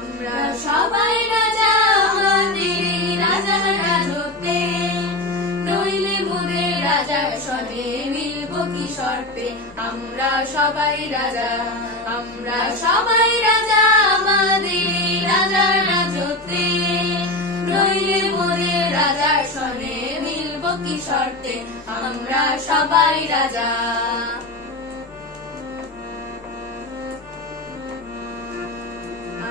আমরা সবাই রাজা আমাদের রাজার রাজত্বে, নইলে মোদের রাজার সনে মিলব কি শর্তে। আমরা সবাই রাজা, আমরা সবাই রাজা আমাদের রাজার রাজত্বে, নইলে মোদের রাজার সনে মিলব কি শর্তে। আমরা সবাই রাজা।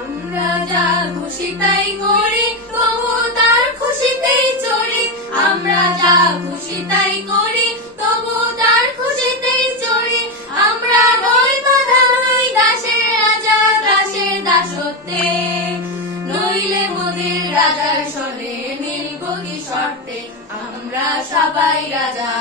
আমরা যা খুশি তাই করি, তবু তার খুশিতেই চড়ি। আমরা যা খুশি তাই করি, তবু তার খুশিতেই চড়ি। আমরা নই বাধা নই দাসের রাজা, দাসের দাসত্বে, নইলে মোদের রাজার সনে মিলব কি শর্তে। আমরা সবাই রাজা।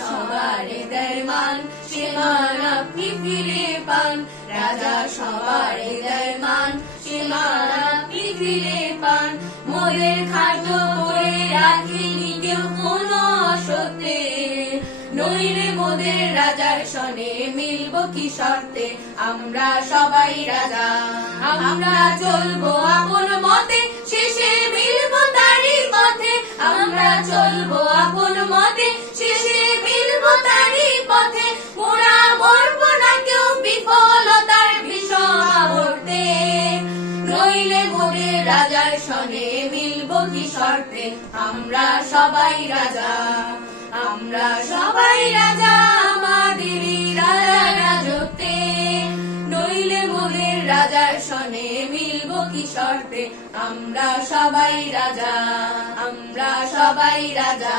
সবার হৃদয়ের মান, সে মান আপনি ফিরে পান। রাজা সবার হৃদয়ের মান, সে মান আপনি ফিরে পান। মোদের খাদ্য করে রাখিনি কেউ কোনো অসত্যে, নইলে মোদের রাজার সনে মিলব কি শর্তে। আমরা সবাই রাজা। আমরা চলবো আপন মতে, শেষে মিলব তারই পথে। আমরা চলবো আপন মতে, শেষে মিলব তারই পথে। মোরা মরব না কেউ বিফলতার বিষম আবর্তে, নইলে মোদের রাজার সনে মিলব কি শর্তে। আমরা সবাই রাজা, আমরা সবাই রাজা আমাদেরই রাজার রাজত্বে, নইলে মোদের রাজার সনে মিলব কি শর্তে। আমরা সবাই রাজা, আমরা সবাই রাজা।